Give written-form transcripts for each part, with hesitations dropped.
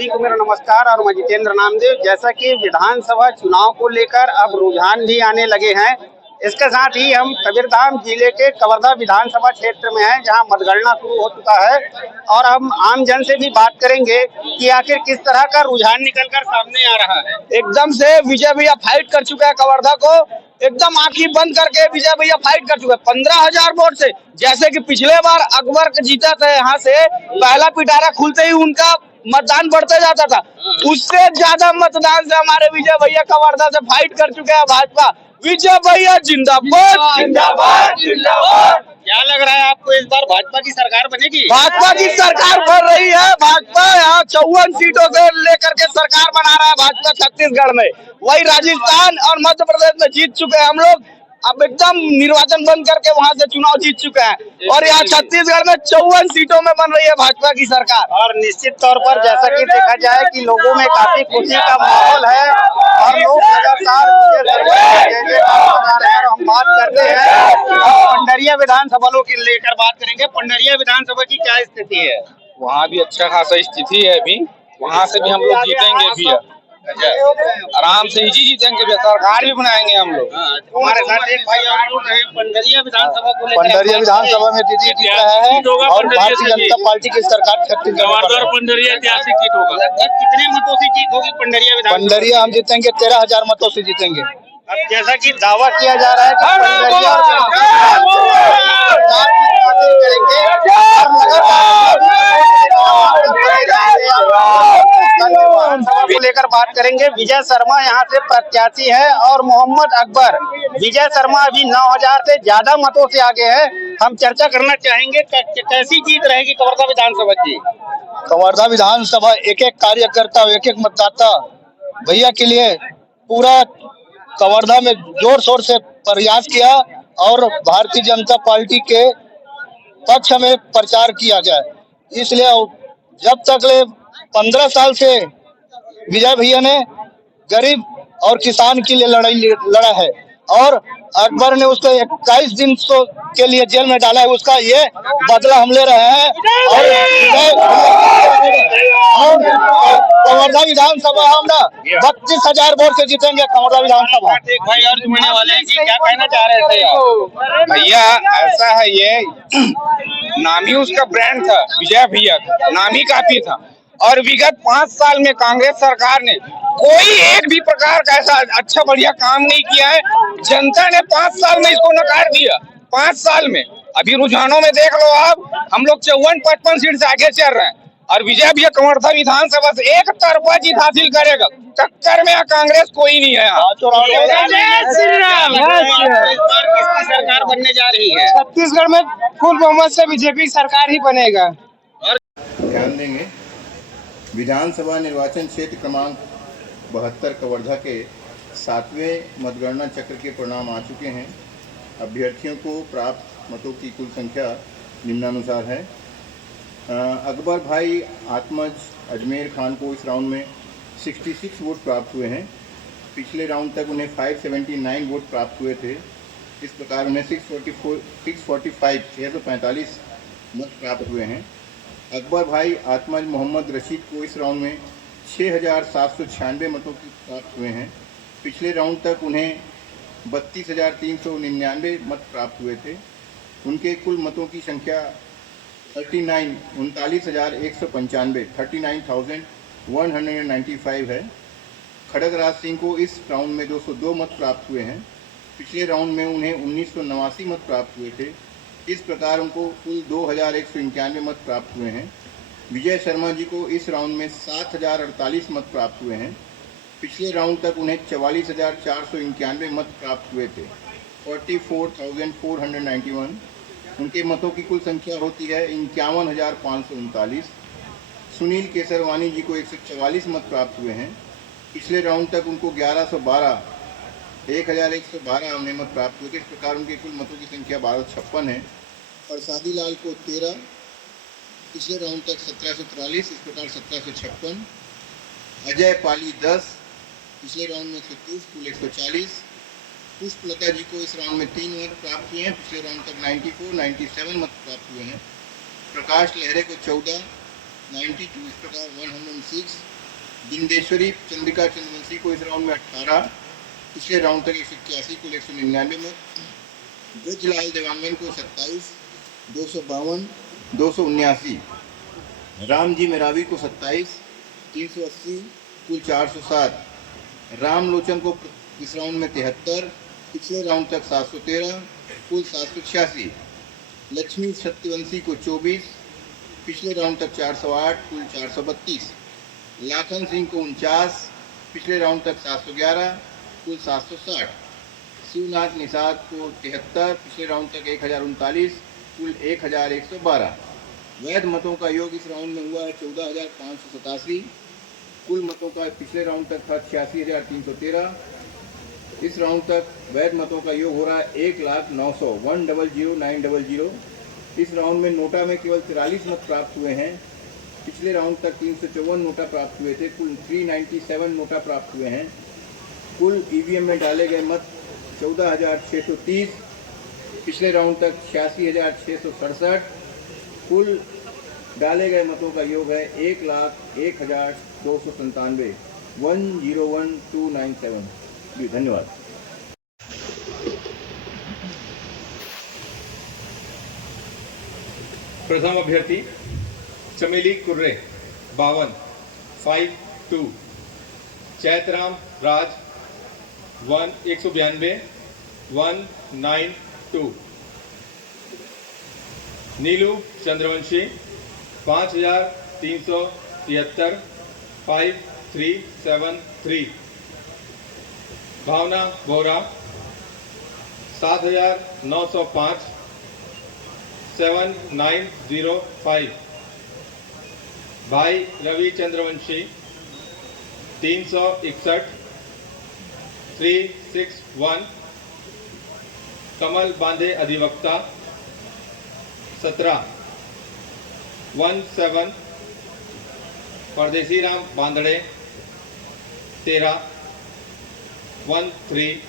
सभी को मेरा नमस्कार और मैं जितेंद्र नामदेव। जैसा कि विधानसभा चुनाव को लेकर अब रुझान भी आने लगे हैं, इसके साथ ही हम कबीरधाम जिले के कवर्धा विधानसभा क्षेत्र में हैं, जहां मतगणना शुरू हो चुका है और हम आम जन से भी बात करेंगे कि आखिर किस तरह का रुझान निकलकर सामने आ रहा है। एकदम से विजय भैया फाइट कर चुका है कवर्धा को, एकदम आंखें बंद करके विजय भैया फाइट कर चुके हैं 15,000 वोट से। जैसे कि पिछले बार अकबर जीता था यहाँ से, पहला पिटारा खुलते ही उनका मतदान बढ़ते जाता था, उससे ज्यादा मतदान से हमारे विजय भैया कवर्धा से फाइट कर चुके हैं भाजपा। विजय भैया जिंदाबाद जिंदाबाद जिंदाबाद। क्या लग रहा है आपको, इस बार भाजपा की सरकार बनेगी? भाजपा की सरकार बन रही है। भाजपा यहाँ 54 सीटों से लेकर के सरकार बना रहा है भाजपा छत्तीसगढ़ में। वही राजस्थान और मध्य प्रदेश में जीत चुके हैं हम लोग, अब एकदम निर्वाचन बंद करके वहाँ से चुनाव जीत चुके हैं और यहाँ छत्तीसगढ़ में 54 सीटों में बन रही है भाजपा की सरकार। और निश्चित तौर पर जैसा कि देखा जाए कि लोगों में काफी खुशी का माहौल है और लोग लगातार हम बात करते हैं पंडरिया विधानसभा की लेकर बात करेंगे। पंडरिया विधानसभा की क्या स्थिति है? वहाँ भी अच्छा खासा स्थिति है अभी, वहाँ से भी हम लोग जीतेंगे भी, आराम से ही जीतेंगे भी, सरकार भी बनाएंगे हम लोग। हमारे साथ एक भाई और हैं, पंडरिया विधानसभा को लेकर। पंडरिया विधानसभा में दीदी जीत रहा है और भारतीय जनता पार्टी की सरकार छत्तीसगढ़ में। पंडरिया ऐतिहासिक जीत होगा। लगभग कितने मतों से जीत होगी पंडरिया विधानसभा? पंडरिया हम जीतेंगे 13,000 मतों से जीतेंगे। अब जैसा कि दावा किया जा रहा है कि पंडरिया को लेकर बात करेंगे। विजय शर्मा यहाँ से प्रत्याशी है और मोहम्मद अकबर। विजय शर्मा अभी 9,000 से ज्यादा मतों से आगे है। हम चर्चा करना चाहेंगे कैसी जीत रहेगी कवर्धा विधानसभा की। कवर्धा विधानसभा एक एक कार्यकर्ता, एक एक मतदाता भैया के लिए पूरा कवर्धा में जोर शोर से प्रयास किया और भारतीय जनता पार्टी के पक्ष में प्रचार किया जाए। इसलिए जब तक 15 साल से विजय भैया ने गरीब और किसान के लिए लड़ा है और अकबर ने उसको 21 दिन के लिए जेल में डाला है, उसका ये बदला हम ले रहे हैं। और कवर्धा विधानसभा हम ना 32,000 वोट से जीतेंगे कवर्धा विधानसभा। एक भाई और जुड़ने वाले हैं जी, क्या कहना चाह रहे थे आप? भैया ऐसा है, ये नामी उसका ब्रांड था, विजय भैया का नामी काफी था और विगत 5 साल में कांग्रेस सरकार ने कोई एक भी प्रकार का ऐसा अच्छा बढ़िया काम नहीं किया है। जनता ने 5 साल में इसको नकार दिया। 5 साल में अभी रुझानों में देख लो आप, हम लोग 54-55 सीट से आगे चल रहे हैं और विजय भैया कवर्धा विधानसभा से एक तरफा जीत हासिल करेगा। टक्कर में कांग्रेस कोई नहीं है। किसकी सरकार बनने जा रही है? छत्तीसगढ़ में फुल बहुमत से बीजेपी सरकार ही बनेगा। ध्यान देंगे, विधानसभा निर्वाचन क्षेत्र क्रमांक 72 कवर्धा के 7वें मतगणना चक्र के परिणाम आ चुके हैं। अभ्यर्थियों को प्राप्त मतों की कुल संख्या निम्नानुसार है। अकबर भाई आत्मज अजमेर खान को इस राउंड में 66 वोट प्राप्त हुए हैं। पिछले राउंड तक उन्हें 579 वोट प्राप्त हुए थे। इस प्रकार उन्हें 645 मत प्राप्त हुए हैं। अकबर भाई आत्मज मोहम्मद रशीद को इस राउंड में 6,796 मतों की प्राप्त हुए हैं। पिछले राउंड तक उन्हें 32,399 मत प्राप्त हुए थे। उनके कुल मतों की संख्या 39,195 है। खड़गराज सिंह को इस राउंड में 202 मत प्राप्त हुए हैं। पिछले राउंड में उन्हें 1989 मत प्राप्त हुए थे। इस प्रकार उनको कुल 2,191 मत प्राप्त हुए हैं। विजय शर्मा जी को इस राउंड में 7,048 मत प्राप्त हुए हैं। पिछले राउंड तक उन्हें 44,491 मत प्राप्त हुए थे, 44,491। उनके मतों की कुल संख्या होती है 51,539। सुनील केसरवानी जी को 144 मत प्राप्त हुए हैं। पिछले राउंड तक उनको 1,112 उन्हें मत प्राप्त हुए थे। इस प्रकार उनके कुल मतों की संख्या 1256 है। और शादीलाल को 13, पिछले राउंड तक 1743, इस प्रकार 1756। अजय पाली 10, पिछले राउंड में 130, कुल 140। पुष्पलता जी को इस राउंड में 3 मत प्राप्त हुए हैं। पिछले राउंड तक 97 मत प्राप्त हुए हैं। प्रकाश लहरे को 14, 92, इस प्रकार 106। बिंदेश्वरी चंद्रिका चंद्रवंशी को इस राउंड में 18, पिछले राउंड तक 181, कुल 199 मत। ब्रजलाल देवांगन को 27, 252, 279। रामजी मेरावी को 27, 380, कुल 407। रामलोचन को इस राउंड में 73, पिछले राउंड तक 713, कुल 786। लक्ष्मी सत्यवंशी को 24, पिछले राउंड तक 408, कुल 432। लाखन सिंह को 49, पिछले राउंड तक 711, कुल 760। शिवनाथ निषाद को 73, पिछले राउंड तक 1039, कुल 1112। वैध मतों का योग इस राउंड में हुआ है 14,587, कुल मतों का पिछले राउंड तक था 86,313। इस राउंड तक वैध मतों का योग हो रहा है 1,09,000। इस राउंड में नोटा में केवल 43 मत प्राप्त हुए हैं, पिछले राउंड तक 354 नोटा प्राप्त हुए थे, कुल 397 नोटा प्राप्त हुए हैं। कुल ईवीएम में डाले गए मत 14,630, पिछले राउंड तक 86,667। कुल डाले गए मतों का योग है 1,01,297, 101,297। जी धन्यवाद। प्रथम अभ्यर्थी चमेली कुर्रे 52, 52। चैतराम राज 192, 192। नीलू चंद्रवंशी 5,373, 5373। भावना बोरा 7,905, 7905। भाई रवि चंद्रवंशी 361, 361। कमल बांधे अधिवक्ता 17, 17। परदेसी राम बांदड़े 13, 13।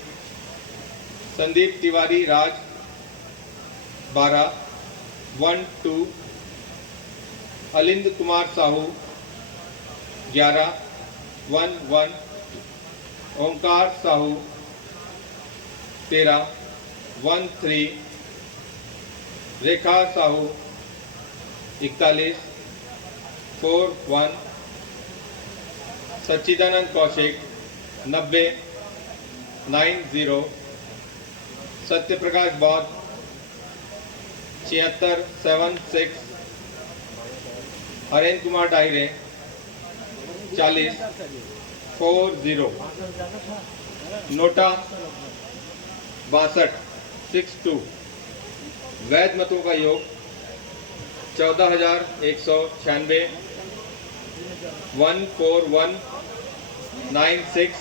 संदीप तिवारी राज 12, 12। अलिंद कुमार साहू 11, 11। ओंकार साहू 13, 13। रेखा साहू 41, 41। सच्चिदानंद कौशिक 90, 90। सत्य प्रकाश बौद्ध 76, 76। हरेंद्र कुमार डाहिरे 40, 40। नोटा 62, 62। वैध मतों का योग 14,196, 14196।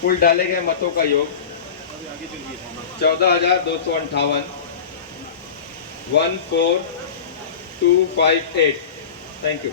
कुल डाले गए मतों का योग 14,258, 14258। Thank you.